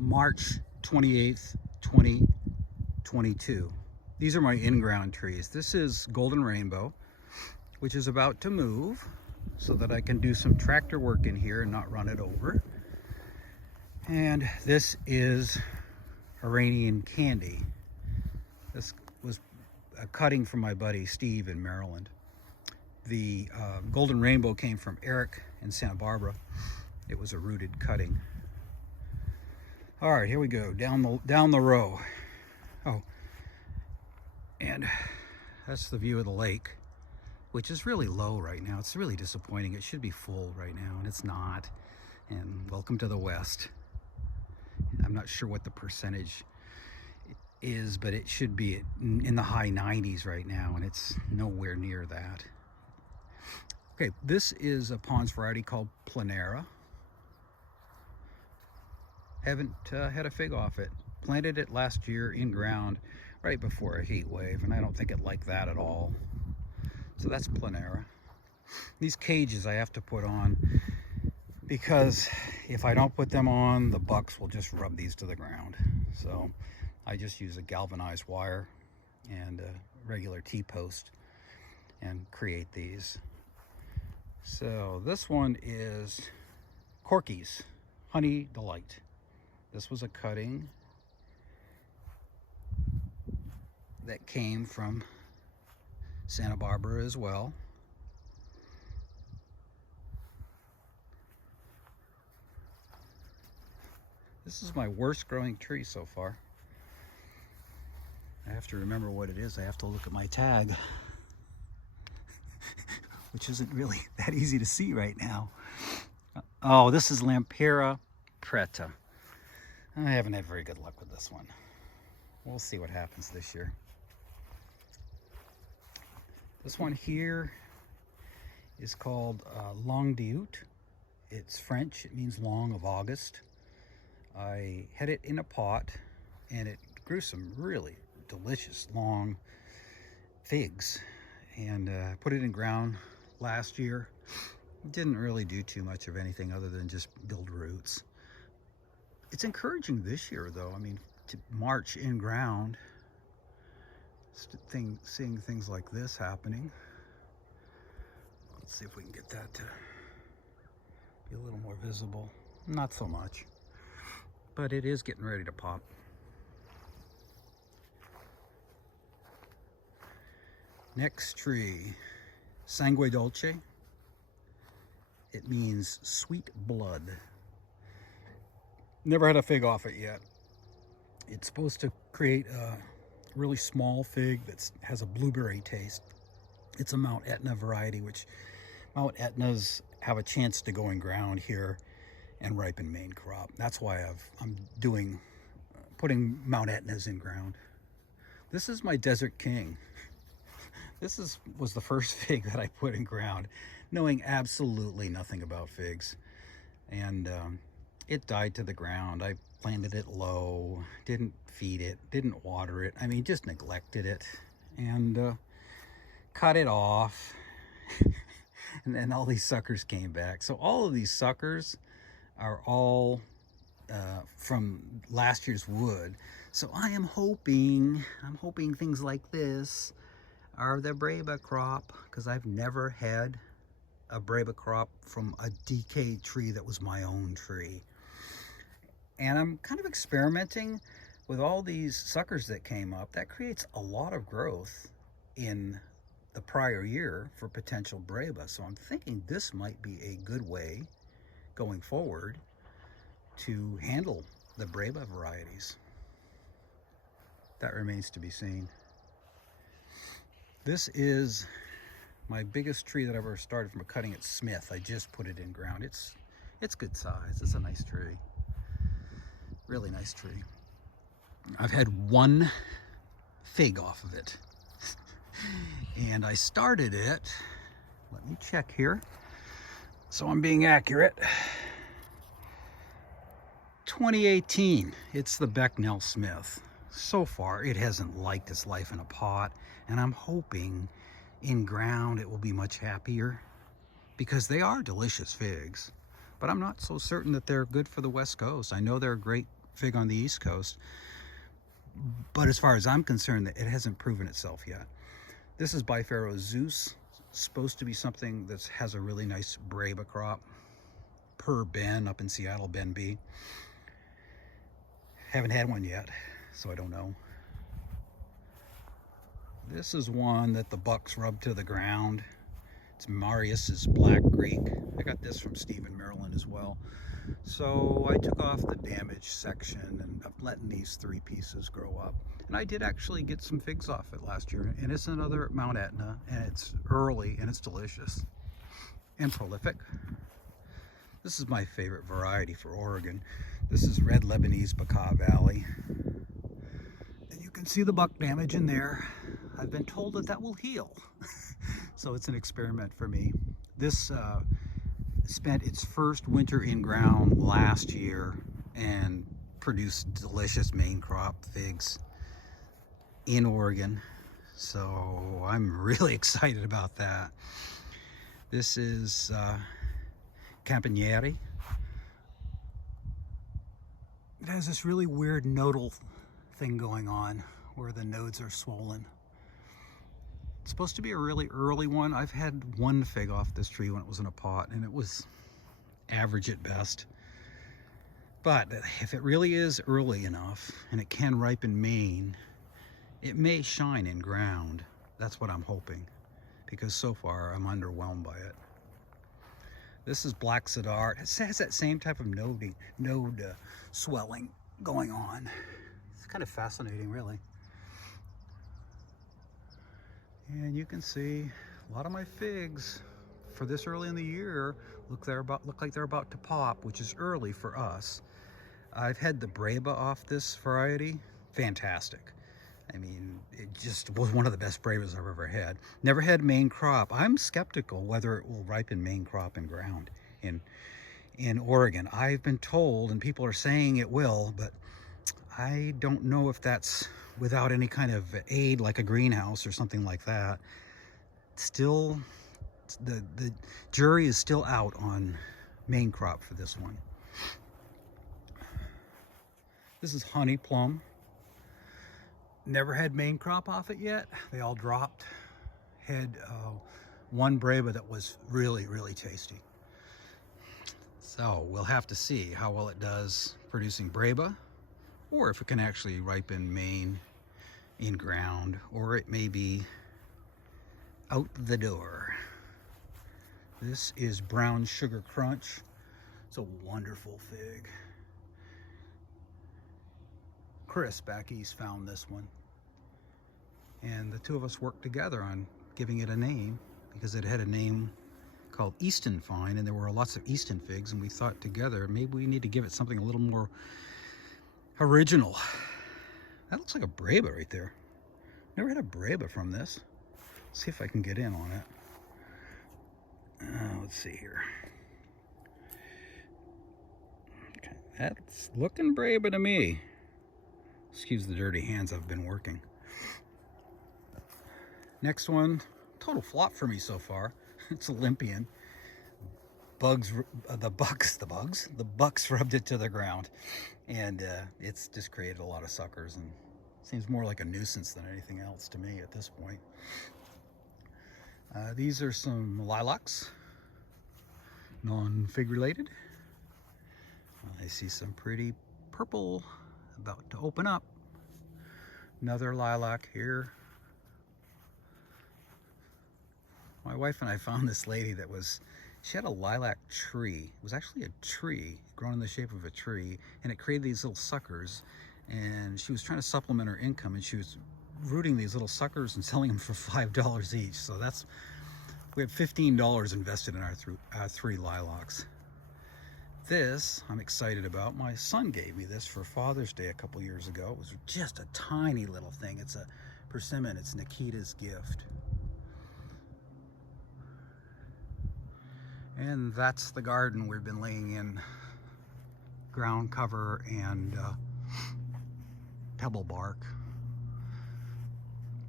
March 28th, 2022. These are my in-ground trees. This is Golden Rainbow, which is about to move so that I can do some tractor work in here and not run it over. And this is Iranian Candy. This was a cutting from my buddy Steve in Maryland. The Golden Rainbow came from Eric in Santa Barbara. It was a rooted cutting. All right, here we go, down the row. Oh, and that's the view of the lake, which is really low right now. It's really disappointing. It should be full right now, and it's not. And welcome to the West. I'm not sure what the percentage is, but it should be in the high 90s right now, and it's nowhere near that. Okay, this is a Pond's variety called Planera. Haven't had a fig off it. Planted it last year in ground right before a heat wave, and I don't think it liked that at all. So that's Planera. These cages I have to put on because if I don't put them on, the bucks will just rub these to the ground. So I just use a galvanized wire and a regular T-post and create these. So this one is Corky's Honey Delight. This was a cutting that came from Santa Barbara as well. This is my worst growing tree so far. I have to remember what it is. I have to look at my tag, which isn't really that easy to see right now. Oh, this is Lampera Preta. I haven't had very good luck with this one. We'll see what happens this year. This one here is called Long d'Août. It's French. It means long of August. I had it in a pot, and it grew some really delicious long figs. And put it in ground last year. It didn't really do too much of anything other than just build roots. It's encouraging this year, though. I mean, to March in ground, seeing things like this happening. Let's see if we can get that to be a little more visible. Not so much, but it is getting ready to pop. Next tree, Sanguine Dolce. It means sweet blood. Never had a fig off it yet. It's supposed to create a really small fig that has a blueberry taste. It's a Mount Etna variety, which Mount Etnas have a chance to go in ground here and ripen main crop. That's why I'm putting Mount Etnas in ground. This is my Desert King. This was the first fig that I put in ground, knowing absolutely nothing about figs. And it died to the ground. I planted it low, didn't feed it, didn't water it. I mean, just neglected it and cut it off. And then all these suckers came back. So all of these suckers are all from last year's wood. So I'm hoping things like this are the Breba crop, because I've never had a Breba crop from a decayed tree that was my own tree. And I'm kind of experimenting with all these suckers that came up. That creates a lot of growth in the prior year for potential Breba. So I'm thinking this might be a good way going forward to handle the Breba varieties. That remains to be seen. This is my biggest tree that I've ever started from a cutting at Smith. I just put it in ground. It's good size. It's a nice tree. Really nice tree. I've had one fig off of it. And I started it, let me check here, so I'm being accurate. 2018, it's the Becknell Smith. So far, it hasn't liked its life in a pot, and I'm hoping in ground it will be much happier, because they are delicious figs. But I'm not so certain that they're good for the West Coast. I know they're a great fig on the East Coast. But as far as I'm concerned, it hasn't proven itself yet. This is by Pharaoh Zeus. It's supposed to be something that has a really nice Breba crop per Ben up in Seattle, Ben B. Haven't had one yet, so I don't know. This is one that the bucks rub to the ground. It's Marius's Black Greek. I got this from Stephen, Maryland as well. So I took off the damaged section and I'm letting these 3 pieces grow up. And I did actually get some figs off it last year. And it's another Mount Etna, and it's early and it's delicious and prolific. This is my favorite variety for Oregon. This is Red Lebanese Baca Valley. And you can see the buck damage in there. I've been told that that will heal. So it's an experiment for me. This spent its first winter in ground last year and produced delicious main crop figs in Oregon. So I'm really excited about that. This is Campanieri. It has this really weird nodal thing going on where the nodes are swollen. It's supposed to be a really early one. I've had one fig off this tree when it was in a pot, and it was average at best. But if it really is early enough and it can ripen Maine, it may shine in ground. That's what I'm hoping, because so far I'm underwhelmed by it. This is Black Siddharth. It has that same type of node swelling going on. It's kind of fascinating, really. And you can see a lot of my figs for this early in the year look like they're about to pop, which is early for us. I've had the Breba off this variety. Fantastic. I mean, it just was one of the best Brebas I've ever had. Never had main crop. I'm skeptical whether it will ripen main crop in ground in Oregon. I've been told, and people are saying it will, but I don't know if that's without any kind of aid like a greenhouse or something like that. Still, the jury is still out on main crop for this one. This is honey plum. Never had main crop off it yet. They all dropped. Had one Breba that was really, really tasty. So we'll have to see how well it does producing Breba, or if it can actually ripen Maine in ground, or it may be out the door. This is Brown Sugar Crunch. It's a wonderful fig. Chris back east found this one, and the two of us worked together on giving it a name, because it had a name called Easton Fine, and there were lots of Easton figs, and we thought together maybe we need to give it something a little more original. That looks like a Breba right there. Never had a Breba from this. Let's see if I can get in on it. Let's see here. Okay, that's looking Breba to me. Excuse the dirty hands, I've been working. Next one, total flop for me so far. It's Olympian. The bucks rubbed it to the ground, and it's just created a lot of suckers, and seems more like a nuisance than anything else to me at this point. These are some lilacs, non-fig related. I see some pretty purple about to open up. Another lilac here. My wife and I found this lady that she had a lilac tree. It was actually a tree grown in the shape of a tree, and it created these little suckers, and she was trying to supplement her income, and she was rooting these little suckers and selling them for $5 each. So we have $15 invested in our 3 lilacs. This I'm excited about. My son gave me this for Father's Day a couple years ago. It was just a tiny little thing. It's a persimmon. It's Nikita's gift. And that's the garden we've been laying in ground cover and pebble bark.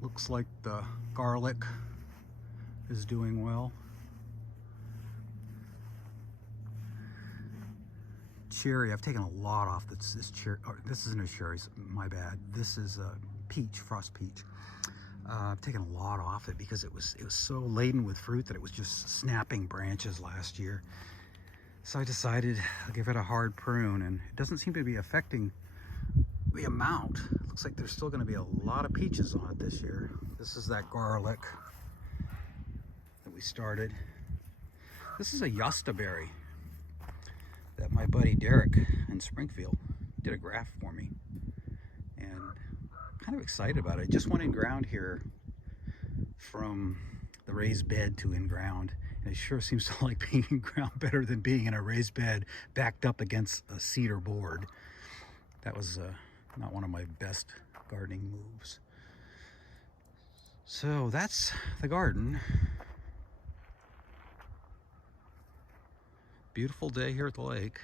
Looks like the garlic is doing well. cherry. I've taken a lot off this cherry. This isn't a cherry, my bad. This is a peach, frost peach. I've taken a lot off it because it was so laden with fruit that it was just snapping branches last year. So I decided I'll give it a hard prune, and it doesn't seem to be affecting the amount. It looks like there's still going to be a lot of peaches on it this year. This is that garlic that we started. This is a Yusta berry that my buddy Derek in Springfield did a graft for me, and I'm kind of excited about it. It just went in ground here from the raised bed to in ground, and it sure seems to like being in ground better than being in a raised bed backed up against a cedar board. That was not one of my best gardening moves. So that's the garden. Beautiful day here at the lake.